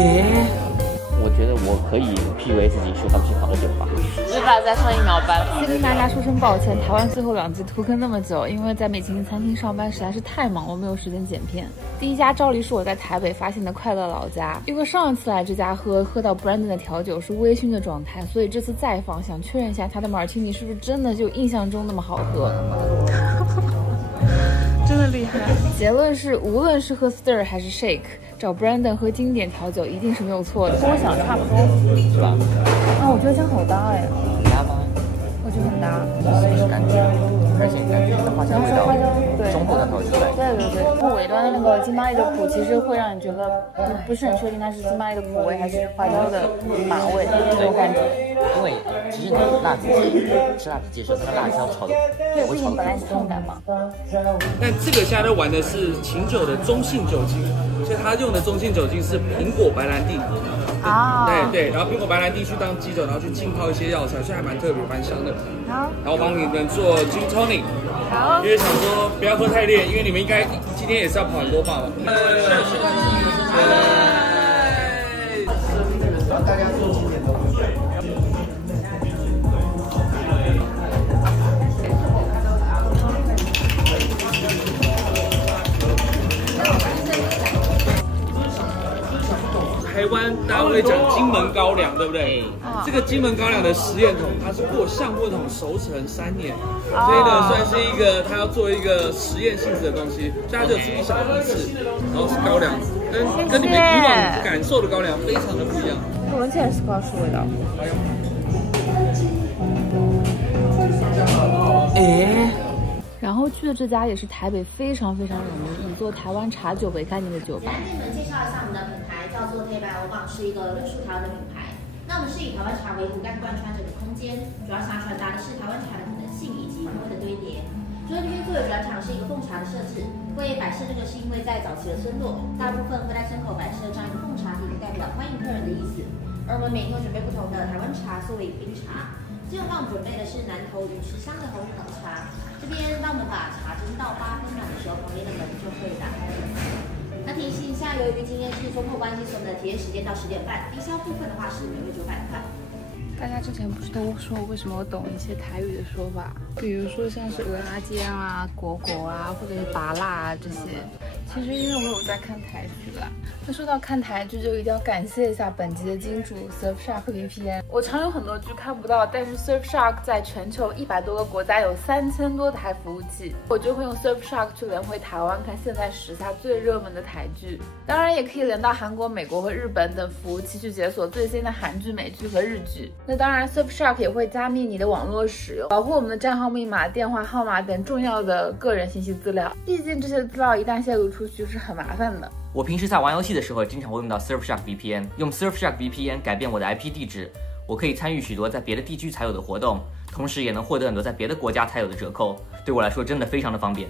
我覺得我可以 PUA 自己去放心好的酒吧。日爸在上疫苗班，先跟大家說聲抱歉，台灣最後2季拖更那麼久，因為在米其林餐廳上班實在是太忙了，没有時間剪片。第一家照例是我在台北發现的快樂老家，因為上一次来這家喝到 Brandon 的調酒是微醺的狀態，所以這次再放想確認一下他的 Martini 是不是真的就印象中那麼好喝。真的厲害。結論是，無論是喝 Stir 還是 Shake， 找 Brandon 喝經典調酒一定是沒有錯的。跟我想差不多，是吧？啊，我覺得这樣好搭哎。搭嗎？我覺得很搭，就是感覺，而且感覺花香味道，對，中後的頭出來。对。不尾端的那個金巴利的苦，其實會讓你覺得不是很確定它是金巴利的苦味還是花椒的麻味那種感覺。因為其實你辣子雞吃辣子雞的時候，它的辣椒炒的，對，畢竟本來是重感嘛。但這個現在玩的是琴酒的中性酒精，所以它用的中性酒精是蘋果白蘭地。啊，对，然後蘋果白蘭地去當基酒，然後去浸泡一些藥材，所以還蠻特別、蠻香的。好，然後幫你們做 gin tonic。好，因為想說不要喝太烈，因為你們應該今天也是要跑很多吧嘛。大家做经典动作。台灣大家會講金門高粱，對不對？這個金門高粱的實驗桶，它是過橡木桶熟成3年，所以呢算是一個它要做一個實驗性質的東西，所以它就有一小批次，然後是高粱，跟你們以往感受的高粱非常的不一樣。聞起來是瓜樹味道。然後去的這家也是台北非常有名，以做台灣茶酒為概念的酒吧。來給你們介紹一下我們的品牌，叫做 Tay by Obang，是一個論述台灣的品牌。那我們是以台灣茶為骨幹貫穿整個空間，主要想傳達的是台灣茶的可能性以及風味的堆疊。除了這邊做的轉場是一個奉茶的設置，會擺設這個是因為在早期的村落，大部分會在村口擺設這樣一個奉茶體，代表歡迎客人的意思。而我們每天會準備不同的台灣茶作為冰茶。今天幫我們準備的是南投魚池鄉的紅玉冷茶。這邊當我們把茶蒸到8分滿的時候，旁邊的門就會打開了。那提醒一下，由於今天是周末關係，所以我們的體驗時間到10點半，低消部分的話是每位900塊。大家之前不是都說為什麼我懂一些台語的說法，比如說像是蚵仔煎啊、果啊，或者是拔辣啊這些。其實因為我有在看台劇啦。那說到看台劇，就一定要感謝一下本集的金主 Surfshark VPN。我常有很多劇看不到，但是 Surfshark 在全球100多個國家有3000多台服務器，我就會用 Surfshark 去連回台灣看現在時下最熱門的台劇，當然也可以連到韓國、美國和日本等服務器去解鎖最新的韓劇、美劇和日劇。那當然 Surfshark 也會加密你的網絡使用，保護我們的賬號密碼、電話號碼等重要的個人信息資料，畢竟這些資料一旦洩露出去是很麻煩的。我平時在玩遊戲的時候，經常會用到 Surfshark VPN， 用 Surfshark VPN 改變我的 IP 地址，我可以參與許多在別的地區才有的活動，同時也能獲得很多在別的國家才有的折扣，對我來說真的非常的方便。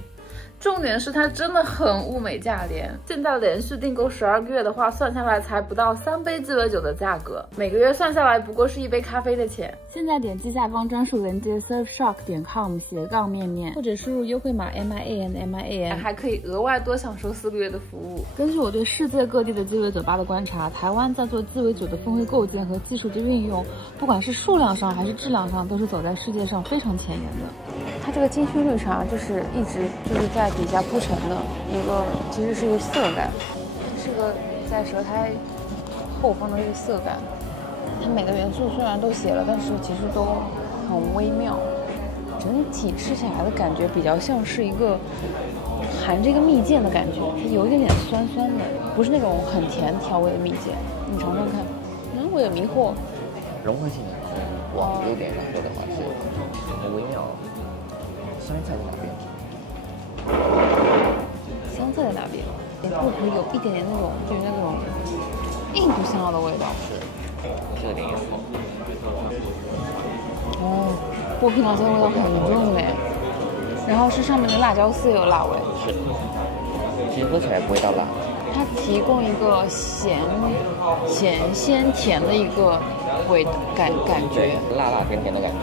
重點是它真的很物美價廉，現在連續訂購12個月的話，算下來才不到3杯雞尾酒的價格，每個月算下來不過是1杯咖啡的錢。現在點擊下方專屬鏈接 surfshark.com/面面，或者輸入優惠碼 MIAN， 還可以額外多享受4個月的服務。根據我對世界各地的雞尾酒吧的觀察，台灣在做雞尾酒的風味構建和技術的運用，不管是數量上還是質量上，都是走在世界上非常前沿的。它这個金蟳綠茶就是一直就是在底下鋪陳的一個，其實是一個色感，是個在舌苔後方的一個色感。它每個元素雖然都寫了，但是其實都很微妙。整體吃起來的感覺比較像是一個含這個蜜餞的感覺，它有一點點酸酸的，不是那種很甜調味的蜜餞。你嘗嘗看，我有迷惑。融合性往優點來說的話是很微妙。香菜在哪邊？香菜在哪邊？薄荷有一點點那種，就是那種印度香料的味道。是有點油。哦，薄荷辣椒味道很重嘞。然後是上面的辣椒絲也有辣味。是。其實喝起來不会到辣。它提供一個鹹鮮甜的一個感覺，辣辣甜甜的感覺。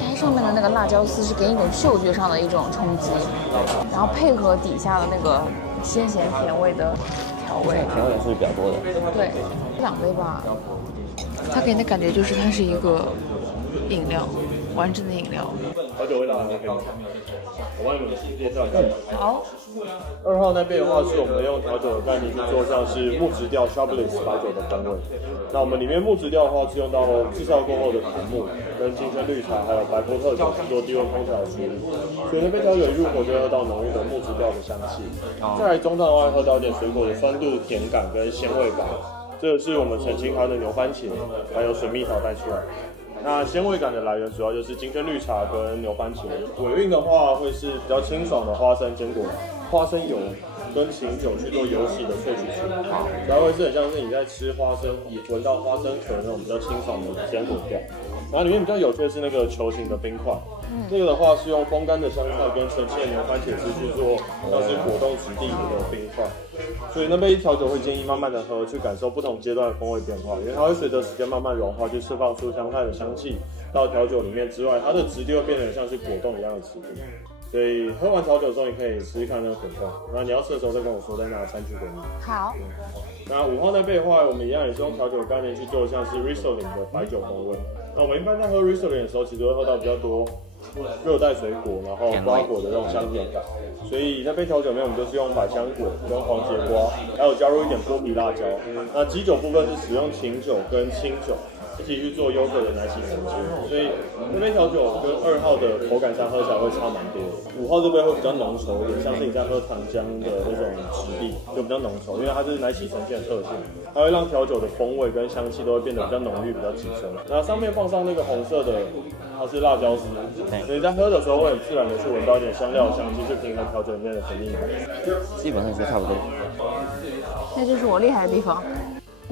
它上面的那個辣椒絲是給你一種嗅覺上的一種衝擊，然後配合底下的那個鮮鹹甜味的調味，調味是比较多的。对，这2杯吧，它给你的感觉就是它是一个饮料，完整的饮料。调酒味道还 OK 吗？我帮你们介绍一下。好。2号那杯的話，是我們用調酒的概念去做，像是木質調 Chablis 白酒的風味。那我們裡面木質調的話，是用到製造過後的檀木跟金萱綠茶，還有白波特酒去做低溫烹調的處理，所以那杯調酒一入口就會喝到濃郁的木質調的香氣。再來中段的話，喝到一點水果的酸度、甜感跟鮮味感。這個是我們澄清它的牛番茄，還有水蜜桃帶出來。那鮮味感的來源主要就是金萱綠茶跟牛番茄，尾韻的話會是比較清爽的花生堅果、花生油跟琴酒去做油洗的萃取出來，然後會是很像是你在吃花生，聞到花生殼那種比較清爽的堅果調。然後裡面比較有趣的是那個球形的冰塊，這個的話是用風乾的香菜跟澄清的牛番茄汁去做，像是果凍質地的冰塊。所以那杯調酒會建議慢慢的喝，去感受不同階段的風味變化，因為它會隨着時間慢慢融化，去釋放出香菜的香氣到調酒裡面之外，它的質地會變得像是果凍一樣的質地。所以喝完調酒之後，你可以試試看那個果凍。那你要吃的時候再跟我說，再拿餐具給你。好。那5號那杯的話，我們一樣也是用調酒的概念去做，像是 Riesling 的白酒風味。那我們一般在喝 Riesling 的時候，其實會喝到比較多熱帶水果，然後瓜果的那種香甜感。所以那杯調酒裡面，我們就是用百香果跟黃櫛瓜，還有加入一點剝皮辣椒。那基酒部分是使用琴酒跟清酒一起去做優格的奶洗承接，所以那杯調酒跟2號的口感上喝起來會差蠻多的。5號這杯會比較濃稠一點，像是你在喝糖漿的那種質地，就比較濃稠，因為它是奶洗呈現的特性，它會讓調酒的風味跟香氣都會變得比較濃郁、比較集中。那上面放上那個紅色的，它是辣椒絲，所以你在喝的時候會很自然的去聞到一點香料的香氣，去平衡調酒裡面的甜膩感。基本上是差不多。那就是我厲害的地方。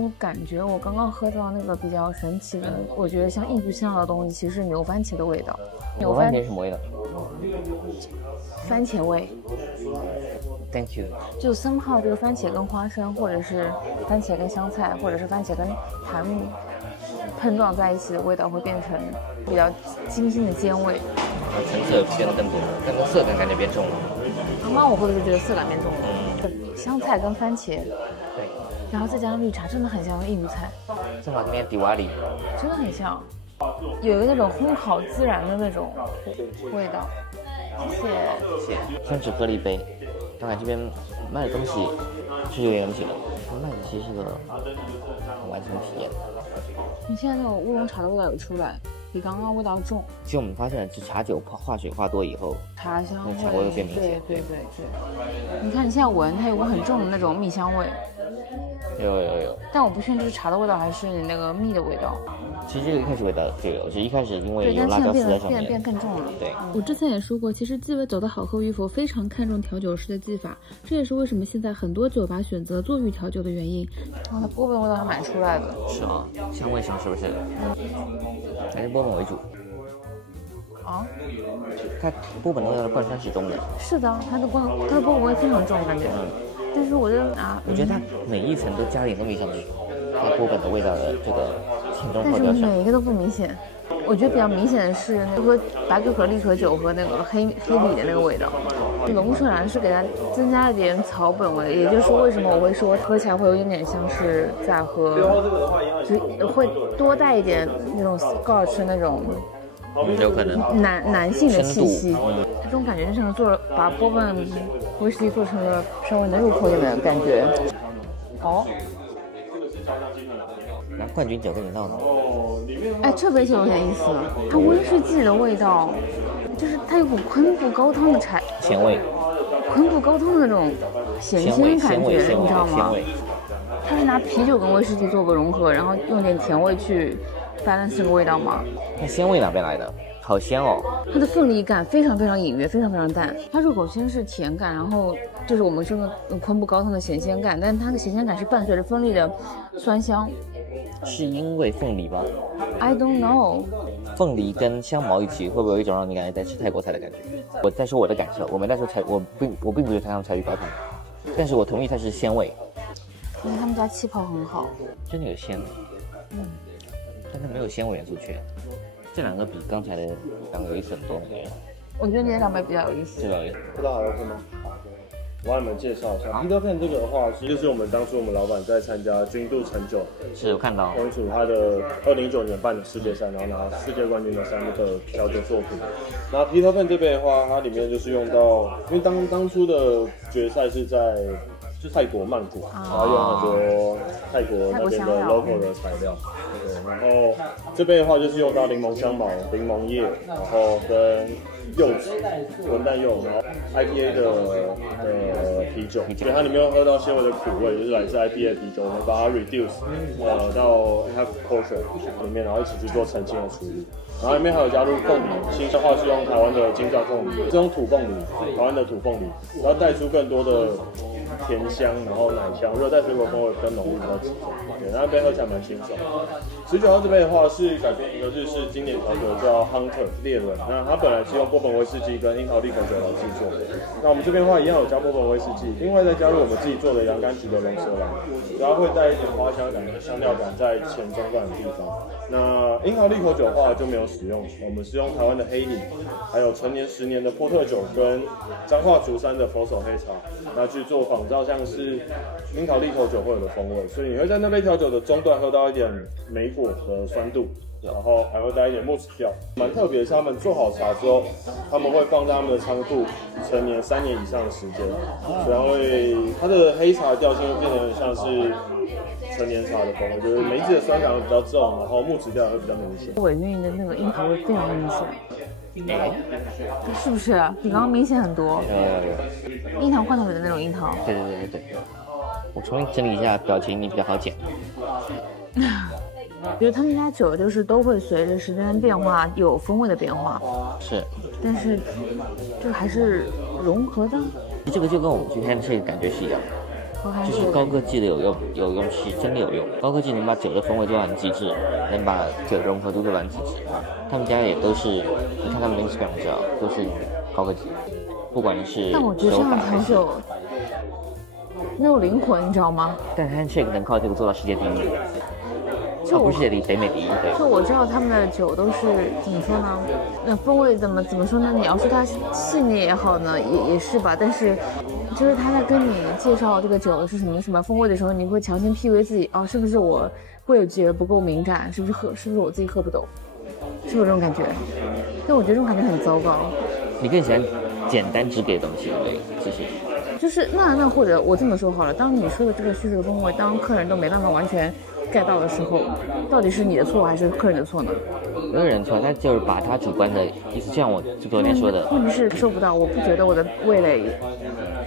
我感覺我剛剛喝到那個比較神奇的，我覺得像印度香料的東西，其實是牛番茄的味道。牛番茄什麼味道？番茄味。Thank you。就somehow這個番茄跟花生，或者是番茄跟香菜，或者是番茄跟檀木碰撞在一起的味道，會變成比較清新的尖味。橙色變得更多，但是色感覺變重了。剛剛我喝的就覺得色感變重了。香菜跟番茄。對。然後再加上綠茶，真的很像印度菜。正好今天迪瓦里，真的很像，有一個那種烘烤自然的那種味道。謝謝。先只喝了一杯，大概這邊賣的東西是有點問題了，賣的其實是個很完整的體驗。你現在那種烏龍茶的味道有出來，比剛剛味道重。其實我們發現了，是茶酒化水化多以後，茶香味，茶味會變明顯。對。你看你現在聞，它有個很重的那種蜜香味。有，但我不確定這是茶的味道還是你那個蜜的味道。其實這個一開始味道就有，就一開始因為有辣椒絲在上面，變更重了。對，我之前也說過，其實雞尾酒的好喝與否非常看重調酒師的技法，這也是為什麼現在很多酒吧選擇坐浴調酒的原因。它波本味道還蠻出來的。是啊，香味上是不是？還是波本為主。啊？它波本的味道貫穿始終的。是的，它的波本味非常重，感覺。但是我覺得它每一層都加了點東西上去，它波本的味道的這個輕重調調。但是每一個都不明顯。我覺得比較明顯的是那個白可可利可酒和那個黑米的那個味道。龍舌蘭是給它增加了點草本味，也就是說為什麼我會說喝起來會有一點像是在喝，就會多帶一點那種 Scotch 那種。有可能男性的氣息，這種感覺就像把波本威士忌做成了稍微能入口一點的感覺。哦，拿冠軍酒跟你鬧呢？哎，這杯酒有點意思，它威士忌的味道，就是它有股昆布高湯的鹹味，昆布高湯的那種鹹鮮感覺，你知道嗎？它是拿啤酒跟威士忌做個融合，然後用點甜味去balance這個味道嗎？那鮮味哪邊來的？好鮮哦！它的鳳梨感非常非常隱約，非常非常淡。它入口先是甜感，然後就是我們說的昆布高湯的鹹鮮感，但它的鹹鮮感是伴隨着鳳梨的酸香。是因為鳳梨嗎 ？I don't know。鳳梨跟香茅一起，會不會有一種讓你感覺在吃泰國菜的感覺？我在說我的感受，我沒在說菜，我並不覺得它像柴魚高湯，但是我同意它是鮮味。因為他們家氣泡很好，真的有鮮。但它沒有鮮味元素圈。這兩個比剛才的兩個有意思很多。我覺得你的兩杯比較有意思。這兩杯不知道好喝嗎？我幫你們介紹一下 Peter Pan 這個的話，就是我們當初我們老闆在參加君度橙酒，是我看到公主他的2019年辦的世界賽，然後拿世界冠軍的3個調酒作品。然後 Peter Pan 這邊的話，它裡面就是用到，因為當初的決賽是在泰國曼谷，然後用很多泰國那邊的 local 的材料，对，然後這邊的話就是用到檸檬香茅、檸檬葉，然後跟柚子、文旦柚，然後 IPA 的啤酒，所以它裡面有喝到些微的苦味，就是来自 IPA 的啤酒，我們把它 reduce 到 half portion 裡面，然後一起去做澄清的處理。然後裡面還有加入鳳梨，新的話是用台灣的金鑽鳳梨，這種土鳳梨，台灣的土鳳梨，然後帶出更多的甜香，然後奶香，熱帶水果風味更濃郁比較集中。对，那邊喝起來蠻清爽。19號這邊的話是改編一個日式經典調酒叫 Hunter 獵人，那它本來是用波本威士忌跟櫻桃利口酒來制作的。那我們這邊的話一樣有加波本威士忌，另外再加入我们自己做的洋甘菊的龍舌蘭，然後會帶一點花香感、香料感在前中段的地方。那櫻桃利口酒的話就沒有使用，我們是用台灣的黑梨，還有陳年10年的波特酒跟彰化竹山的佛手黑茶，那去做仿照像是櫻桃利口酒會有的風味，所以你會在那杯調酒的中段喝到一點莓果的酸度，然後還會帶一點木質調，蠻特別。是他們做好茶之後，他們會放在他們的倉庫陳年3年以上的時間，所以它的黑茶調性會變得很像是陳年茶的風味，就是梅子的酸感會比較重，然後木質調會比較明顯。尾韻的那個櫻桃味非常明顯，是不是？比剛剛明顯很多。有。櫻桃罐頭裡的那種櫻桃。對。我重新整理一下表情，你比較好剪。我觉得他们家酒就是都会随着时间变化有風味的變化，是，但是這還是融合的。這個就跟我們去看這個感覺是一樣的，就是高科技的有用是真的有用，高科技能把酒的風味做到很極致，能把酒的融合度做到很極致。他們家也都是，你看他們的 Instagram 知道，都是高科技，不管是但我覺得這樣調酒沒有靈魂，你知道嗎？但 Handshake 能靠這個做到世界第一。不是世界第一，北美第一。就我知道他們的酒都是怎麼說呢？那風味怎麼說呢？你要說它細膩也好呢，也是吧。但是，就是他在跟你介紹這個酒是什麼風味的時候，你會強行 PUA 自己，是不是我味覺不夠敏感？是不是我自己喝不懂？是不是這種感覺？但我覺得這種感覺很糟糕。你更喜歡簡單直給的東西，對，其實。就是那或者我這麼說好了，當你說的這個敘述風味，當客人都沒辦法完全蓋到的時候，到底是你的錯還是客人的錯呢？沒有人錯，他就是把他主觀的意思，就像我昨天說的，問題是收不到，我不覺得我的味蕾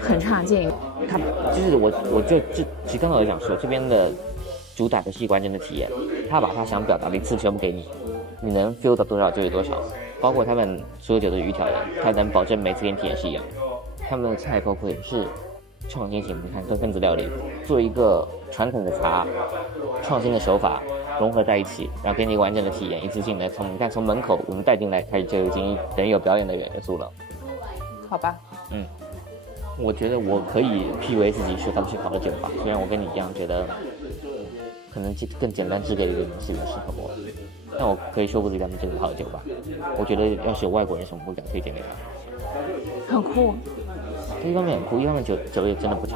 很差勁。他就是我就剛才我想說，這邊的主打的是一個完整的體驗，他把他想表達的一次全部給你，你能 feel 到多少就有多少，包括他們所有酒的魚調的，他能保證每次給你體驗是一樣的。他們的菜包括也是創新型，你看跟分子料理，做一個傳統的茶，創新的手法融合在一起，然後給你一個完整的體驗，一次性的從門口我們帶進來開始就已經等於有表演的元素了。好吧，我覺得我可以 PUA 自己說他們是好的酒吧，雖然我跟你一樣覺得可能更簡單直給的一個東西比較適合我，但我可以說服自己他們真的好的酒吧。我覺得要是有外國人什麼，我敢推薦給他。很酷。一方面很酷，一方面酒也真的不差。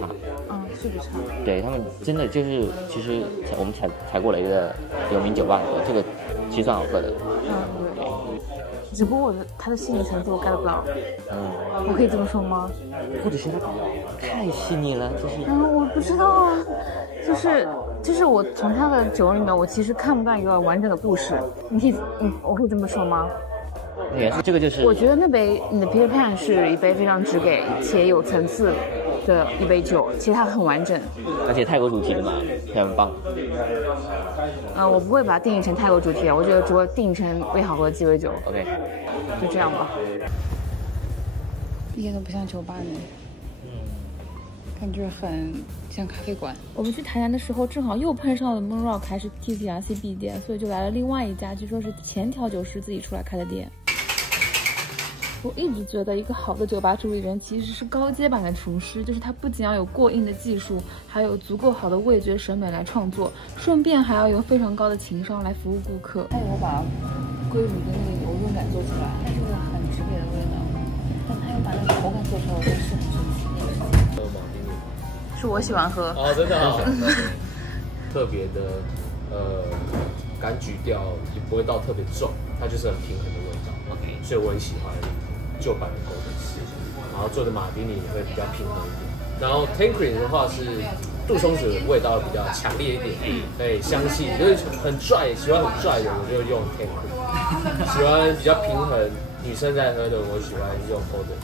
是不差。對，他們真的就是，其實我們踩過了一個有名酒吧很多，這個其實算好喝的。對。只不過它的細膩程度我 get 不到。我可以這麼說嗎？或者是它太細膩了，就是。我不知道啊，就是我從它的酒裡面，我其實看不到一個完整的故事。我可以這麼說嗎？這個就是我覺得那杯你的 Peter Pan 是一杯非常直給且有層次的一杯酒，其實它很完整，而且泰國主題的嘛，也很棒。我不會把它定義成泰國主題，我覺得只會定義成杯好喝的雞尾酒。 OK， 就這樣吧。一點都不像酒吧呢，感覺很像咖啡館。我們去台南的時候，正好又碰上了 Moon Rock 還是 TCRC閉店，所以就來了另外一家，據說是前調酒師自己出來開的店。我一直覺得一個好的酒吧主理人其實是高階版的廚師，就是他不僅要有過硬的技術，還有足夠好的味覺審美來創作，順便還要有非常高的情商來服務顧客。他有把鮭魚的那個油潤感做出來，它是個很直給的味道，但它又把那个口感做出来，我觉得是很神奇。马丁尼是我喜欢喝哦，真的哦，特別的柑橘調也不會到特別重，它就是很平衡的味道。OK， 所以我很喜歡舊版的 Golden， 然後做的馬丁尼也會比較平衡一點。然後 Tanqueray 的話是杜松子的味道比較強烈一點，對，香氣就是很dry，喜歡很dry的我就用 Tanqueray， 喜歡比較平衡女生在喝的我喜歡用 Golden。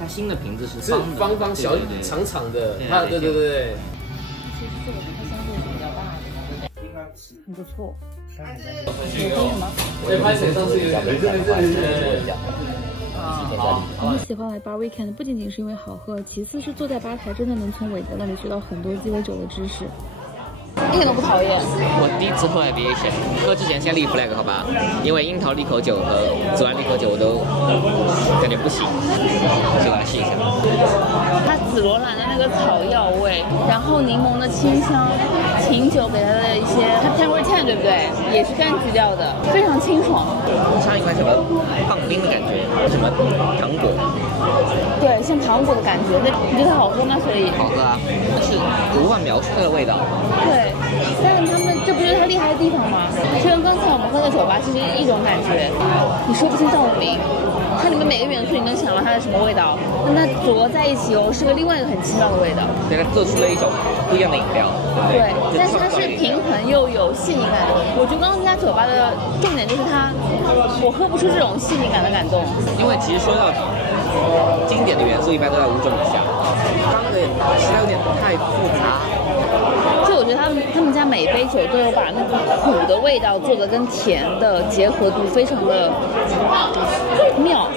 它新的瓶子是方方小長長的，它對。其實這個它相對是比較大的，很不錯。你喝什麼？我拍水上次有點我们喜欢来 Bar Weekend 不仅仅是因为好喝，其次是坐在吧台真的能从韦德那里学到很多鸡尾酒的知识。一點都不討厭。我第一次喝 Aviation， 喝之前先立 flag 好吧，因為櫻桃利口酒和紫蘭利口酒我都感覺不行，所以我來試一下。它紫羅蘭的那個草藥味，然後檸檬的清香，琴酒給它的一些，它 Tanqueray 10對不對？也是柑橘調的，非常清爽。像一塊什麼棒冰的感覺，什麼糖果？對，像糖果的感覺。你覺得它好喝嗎？所以好喝啊，但是無法描述它的味道。對，但是他們這不就是它厲害的地方嗎？就跟剛才我們喝的酒吧其實一種感覺，你說不清道不明。它裡面每個元素你能想到它是什麼味道，但它組合在一起哦，是個另外一個很奇妙的味道。對，它做出了一種不一樣的飲料。對，但是它是平衡又有細膩感。我覺得剛剛這家酒吧的重點就是它，我喝不出這種細膩感的感動。因為其實說到底，經典的元素一般都在5種以下，剛剛的實在有點太複雜。就我覺得他們家每杯酒都有把那個苦的味道做得跟甜的結合度非常的妙。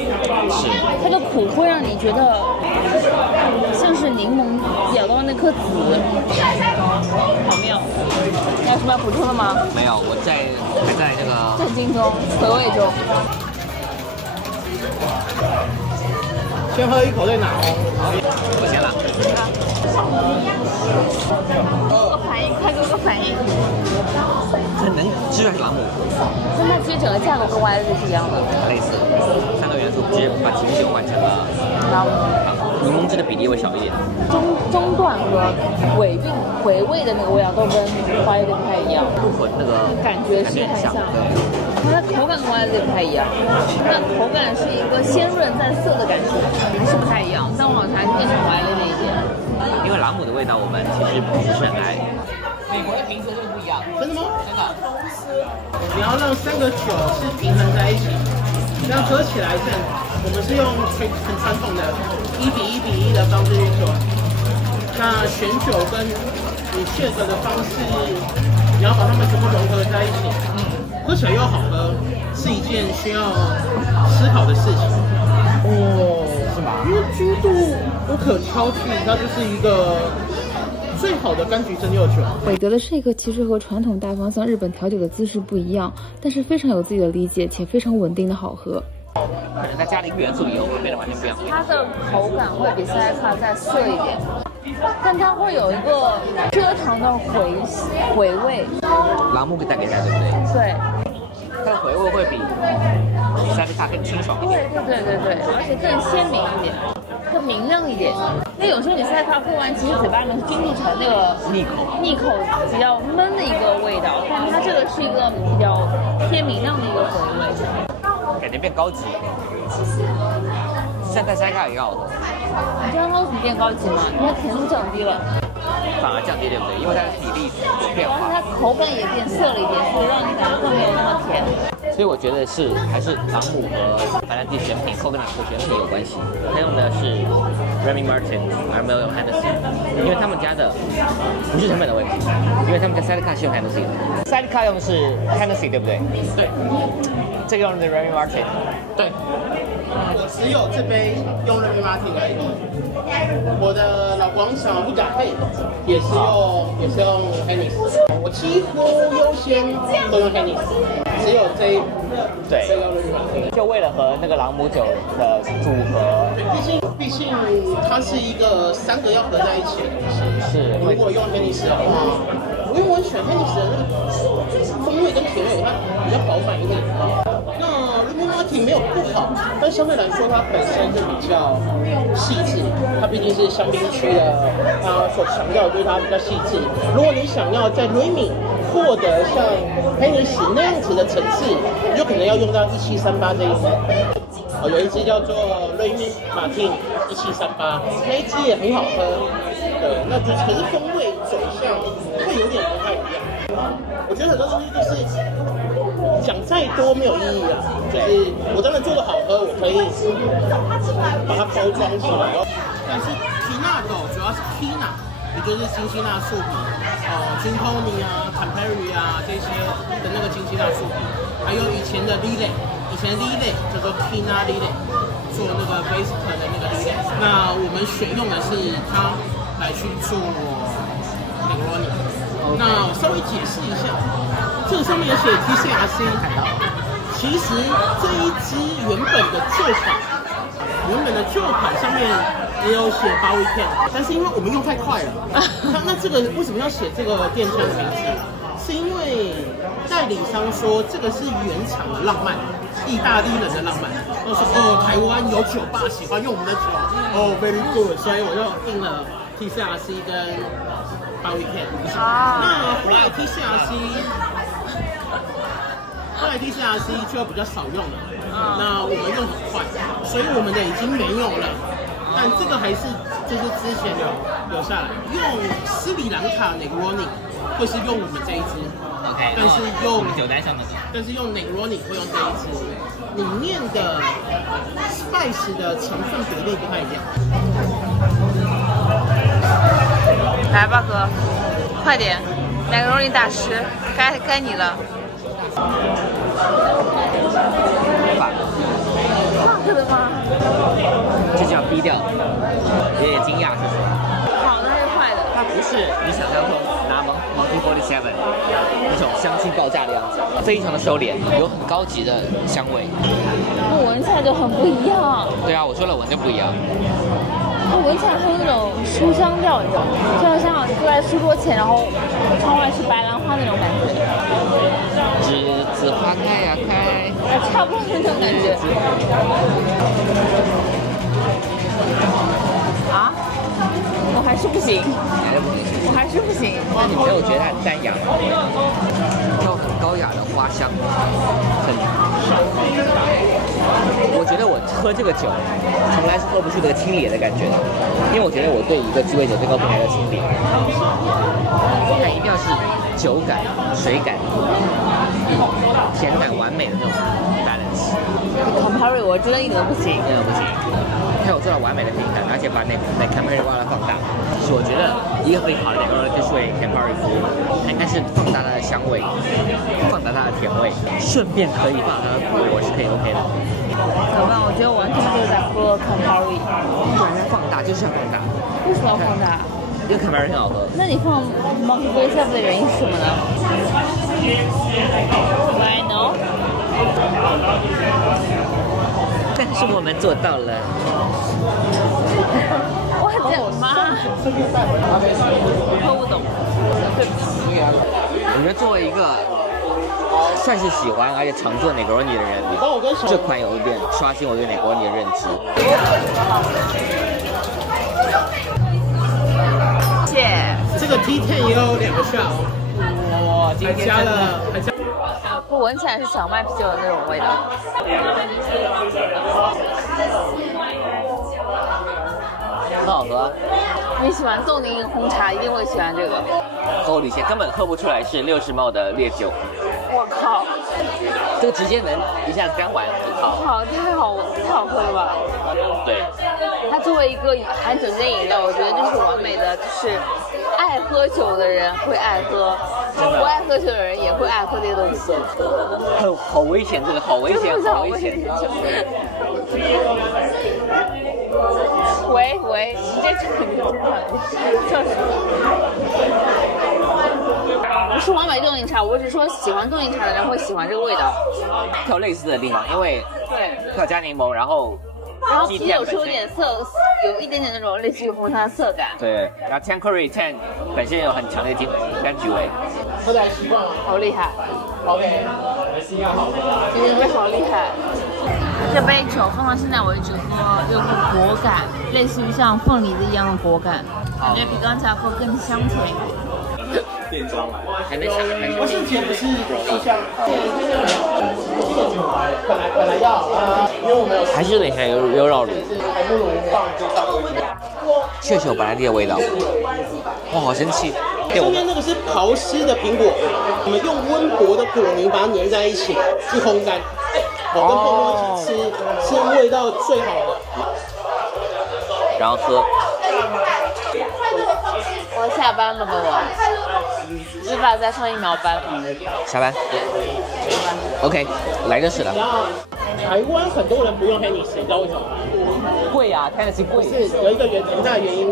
是，它的苦會讓你覺得像是檸檬咬到那顆籽，好妙。你有什麼要補充的嗎？沒有，我還在這個震驚中，回味中。先喝一口再拿哦。我先拿。快給我個反應。這能吃還是朗姆？但它其實整個架構跟 YZ 是一樣的。類似，3個元素直接把琴酒換成了朗姆。檸檬汁的比例會少一點。中段和尾韻回味的那個味道都跟 YZ 不太一樣。入口那個感覺是很像。它的口感跟 YZ 不太一樣，它的口感是一個鮮潤在澀的感覺，還是不太一樣。但我好像還是更喜歡 YZ 那一點。因為朗姆的味道我們其實不是很愛。美國的瓶子就不一樣。真的嗎？真的。你要讓3個酒是平衡在一起，這樣喝起來是，我們是用很傳統的1比1比1的方式去做。那選酒跟你shake的方式，你要把它們全部融合在一起，喝起來又好喝，是一件需要思考的事情。哦，是嗎？因為君度不可挑剔，它就是一個最好的柑橘蒸餾酒。韦德的 shake 其實和傳統大方向日本調酒的姿勢不一樣，但是非常有自己的理解且非常穩定的好喝。可能它加了一個元素以後會變得完全不一樣。它的口感會比塞雷卡再澀一點，但它會有一個蔗糖的回味。朗姆給帶給大家，對不對？對。它的回味會比塞雷卡更清爽一點。對，而且更鮮明一點，更明亮一點。因為有時候你塞雷卡喝完，其實嘴巴裡面均膩成那個膩口比較悶的一個味道，但它這個是一個比較偏明亮的一個回味。感覺變高級，現在塞雷卡也好喝。你知道它為什麼變高級嗎？因為甜度降低了。反而降低，對不對？因為它的比例有變化，它口感也變澀了一點，所以讓你感覺更沒有那麼甜。所以我覺得是還是朗姆和白蘭地選品、後跟朗姆選品有關係。他用的是 Remy Martin， 而沒有用 Hennessy， 因為他們家的不是成本的問題，因為他們家 Sidecar 是用 Hennessy 的，Sidecar 用的是 Hennessy， 對不對？對。這個用的是 Remy Martin， 對。我只有這杯用 Remy Martin 而已。我的老廣小不打配也是用 Hennessy， 我幾乎優先都用 Hennessy， 只有這一對，就為了和那個朗姆酒的組合。畢竟它是一個3個要合在一起的東西。是。如果用 Hennessy 的話，因為我選 Hennessy 的那個風味跟甜味，它比較飽滿一點。那 Remy Martin 沒有不好，但相對來說它本身就比較細緻，它畢竟是香檳區的，它所強調的就是它比較細緻。如果你想要在瑞米獲得像黑尼西那樣子的層次，你就可能要用到1738這一支。有一支叫做瑞米馬汀1738，那一支也很好喝。对，那就可是風味走向會有點不太一樣。我覺得很多東西就是講再多沒有意義啊，就是我當然做得好喝，我可以把它包裝起來。但是皮納狗主要是 Kina， 也就是金希納樹皮，金托尼啊、Campari 啊這些的那個金希納樹皮，還有以前的 Lillet， 以前的 Lillet叫做 Kina Lillet， 做那個 Whisky 的那個 Lillet。那我們選用的是它來去做Negroni。那稍微解釋一下，這個上面有寫 TCRC， 其實這一支原本的舊款上面也有寫Bowie Ken，但是因為我們用太快了，那這個為什麼要寫這個店家名字？是因為代理商說這個是原廠的浪漫，意大利人的浪漫。我說台灣有酒吧喜歡用我們的酒，very good， 所以我就印了 TCRC 跟Bowie Ken。那後來 TCRC 就比較少用了，那我们用很快，所以我們的已經沒有了。但這個還是就是之前留下來，用斯里蘭卡 Negroni 會是用我們這一支 ，OK， 但是用酒單上面，但是用 Negroni 會用這一支，裡面的 spice 的成分比例不太一樣。來吧哥，快點 ，Negroni 大師，該你了。放的嗎？就这樣逼掉，有點驚訝，是不是？好的還是壞的？它不是你想象中拿Monkey 47那種香氣爆炸的樣子，非常的收斂，有很高級的香味。聞起來就很不一樣。對啊，我說了聞就不一樣。它聞起來很有那種書香調，你知道嗎？就好像坐在書桌前，然後窗外是白蘭花那種感覺。栀子花開呀開，差不多那種感覺。啊？我還是不行。我還是不行。那你沒有覺得它很淡雅嗎？它有很高雅的花香，很我覺得我喝這個酒，從來是喝不出這個清冽的感覺的，因為我覺得我對一個雞尾酒最高品牌的清冽，它一定要是酒感、水感、甜感完美的那種 balance。Campari 我真的一點都不行，真的不行。它有做到完美的平衡，而且把那 Campari 挖了放大，是我覺得一個非常好的Negroni就是為 Campari服務，它應該是放大它的香味，放大它的甜味，順便可以放大它的苦味，我是可以 OK 的。怎麼辦？我覺得完全就是在喝 Campari。对，放大就是要放大。為什麼要放大？因為 Campari 很好喝。那你放 Monkey 47的原因是什麼呢 ？I know。但是我們做到了。我的媽！喝不懂。對不起。我覺得作為一個算是喜歡而且常做 Negroni 的人，這款有一點刷新我對 Negroni 的認知。謝謝。這個 T10 也有2個 shot， 哇，還加了。我聞起來是小麥啤酒的那種味道。很好喝。你喜歡凍檸紅茶，一定會喜歡這個。Holy shit，根本喝不出來是60 ml 的烈酒。我靠！這個直接能一下子乾完一套。好，太好喝了吧？對。它作為一個含酒精飲料，我覺得這是完美的，就是愛喝酒的人會愛喝，不愛喝酒的人也會愛喝這個東西。好危險，這個好危險，好危險。喂，你這就是不是完美凍檸茶，我只是說喜歡凍檸茶的人會喜歡這個味道。它有類似的地方，因為它有加檸檬，然後啤酒是有點澀，有一點點那種類似於紅茶的澀感。對，然後 Tanqueray 10本身有很強烈的柑橘味。喝來習慣了，好厲害。OK，還是一樣好喝。你們好厲害。這杯酒放到現在為止喝，有個果感，類似於像鳳梨子一樣的果感，感覺比剛才喝更香脆。變裝還沒下，不是前不是像本来要因为我们有還是有點像有繞路，還不如放確實有白蘭地的味道，哇，好神奇！中間那個是刨絲的蘋果，我們用溫薄的果泥把它粘在一起去烘乾，跟泡沫一起吃，是味道最好的。然後喝。我下班了吧我？是吧？在上1秒班。下班。OK， 來就是了。台灣很多人不用 Hennessy， 你知道為什麼？貴啊 ，Hennessy 貴。是有一個很大的原因，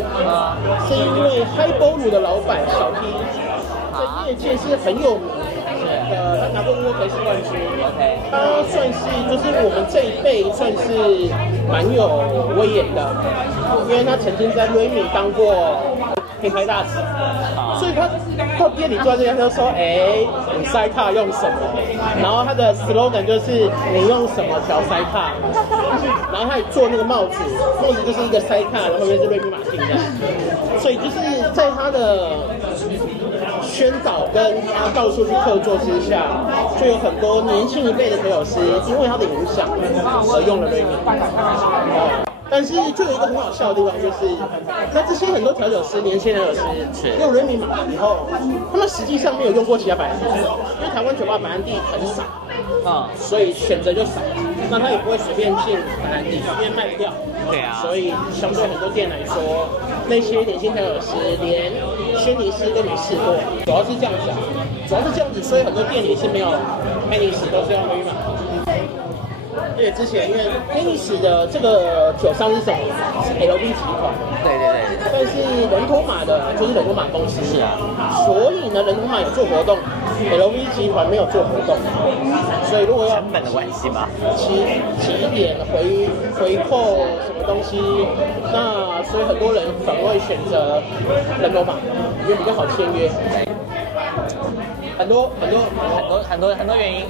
是因為 Highball 的老闆小 P 在業界是很有名的，他拿過沃克斯冠軍。OK， 他算是就是我們這一輩算是蠻有威嚴的，因為他曾經在瑞米當過品牌大使，所以他到店裡坐在這邊，他就說：“你塞卡用什麼？”然後他的 slogan 就是“你用什麼調塞卡”。然後他也做那個帽子，帽子就是一個塞卡，然後後面是瑞米馬丁的。所以就是在他的宣導跟他到處去客座之下，就有很多年輕一輩的調酒師因為他的影響而用了瑞米。但是就有一個很好笑的地方，就是那這些很多調酒師，年輕調酒師用瑞米馬以後，他們實際上沒有用過其他白蘭地，因為台灣酒吧白蘭地很少，所以選擇就少。那他也不會隨便進白蘭地，因為賣不掉。對啊。所以相對很多店來說，那些年輕調酒師連軒尼詩都沒試過，主要是這樣子啊，主要是這樣子，所以很多店裡是沒有軒尼詩，都是用瑞米馬。因為之前因為Hennessy的這個酒商是什麼？是 LV 集團。對對對。但是人頭馬的就是人頭馬公司。是啊。所以呢，人頭馬有做活動 ，LV 集團沒有做活動。所以如果要成本的關係吧，起一點回扣什麼東西，那所以很多人反而會選擇人頭馬，因為比較好簽約。很多原因。